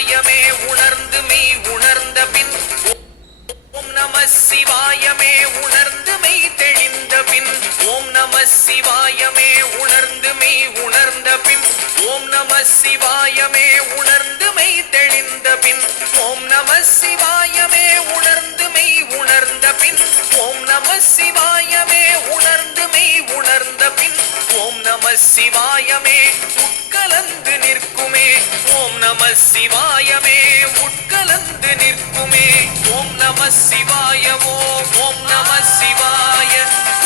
சிவாயமே உணர்ந்து மெய் உணர்ந்த பின் ஓம் நம சிவாயமே உணர்ந்து மெய் தெளிந்த பின் ஓம் நம சிவாயமே உணர்ந்து மெய் உணர்ந்த பின் ஓம் நம சிவாயமே உணர்ந்து மெய் தெளிந்த பின் ஓம் நம சிவாயமே உணர்ந்து மெய் உணர்ந்த பின் ஓம் நம சிவாயமே உணர்ந்து மெய் உணர்ந்த பின் ஓம் நம சிவாயமே உட்கலந்து நிற்குமே ஓம் நம சிவாயமே உட்கலந்து நிற்குமே ஓம் நம சிவாய ஓம் நம சிவாய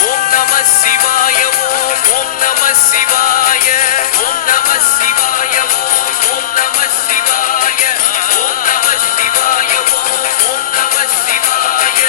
ஓம் நம சிவாய ஓம் நம சிவாய ஓம் நம சிவாய ஓம் நம சிவாய ஓம் நம சிவாய ஓம் நம சிவாய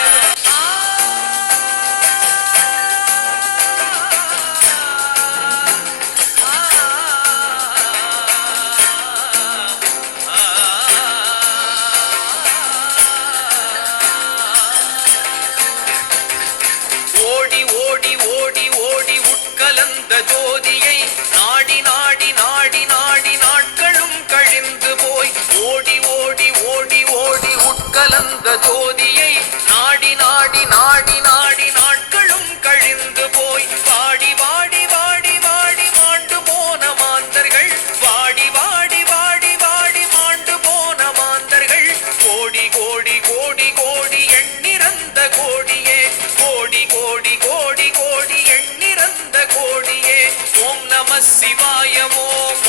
ஓடி ஓடி ஓடி ஓடி உட்கலந்த ஜோதியை நாடி நாடி நாடி நாடி நாட்களும் கழிந்து போய் ஓடி ஓடி ஓடி ஓடி உட்கலந்த ஜோதியை நாடி நாடி நாடி நாடி நாட்களும் கழிந்து போய் வாடி வாடி வாடி வாடி மாண்டு போன மாந்தர்கள் வாடி வாடி வாடி வாடி மாண்டு போன மாந்தர்கள் கோடி கோடி கோடி கோடி எண்ணிறந்த கோடியே கோடி கோடி கோடி கோடி எண்ணிறந்த கோடியே ஓம் நம சிவாய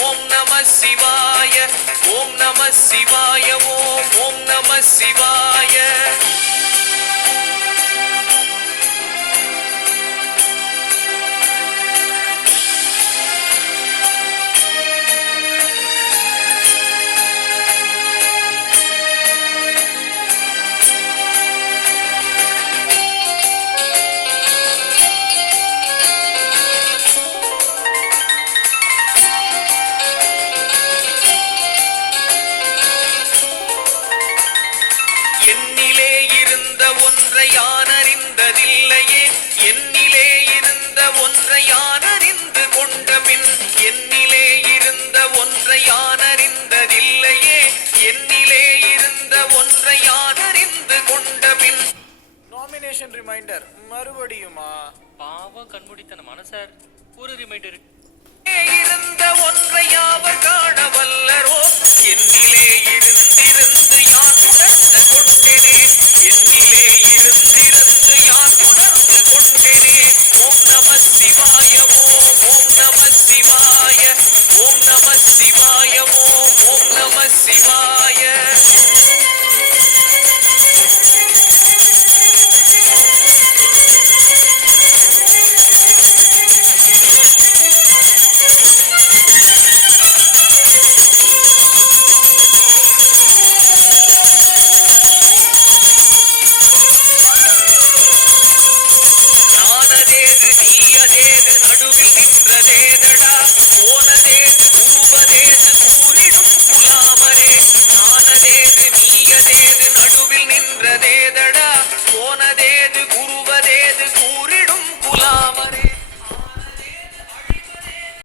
ஓம் நம சிவாய ஓம் நம சிவாய ஓம் நம சிவாய என்னிலே இருந்த ஒன்றை யான் அறிந்ததில்லையே என்னிலே இருந்த ஒன்றை யான் அறிந்து கொண்ட பின் என்னிலே இருந்த ஒன்றை யான் அறிந்ததில்லையே என்னிலே இருந்த ஒன்றை யான் அறிந்து கொண்ட பின் நாமினேஷன் ரிமைண்டர் மறுபடியுமா? பாவம் கண்மூடித்தனமான சார், ஒரு ரிமைண்டர். இருந்த ஒன்றை யாவர் காண வல்லரோ என்னிலே இருந்திருந்து யான் உணர்ந்து கொண்டேனே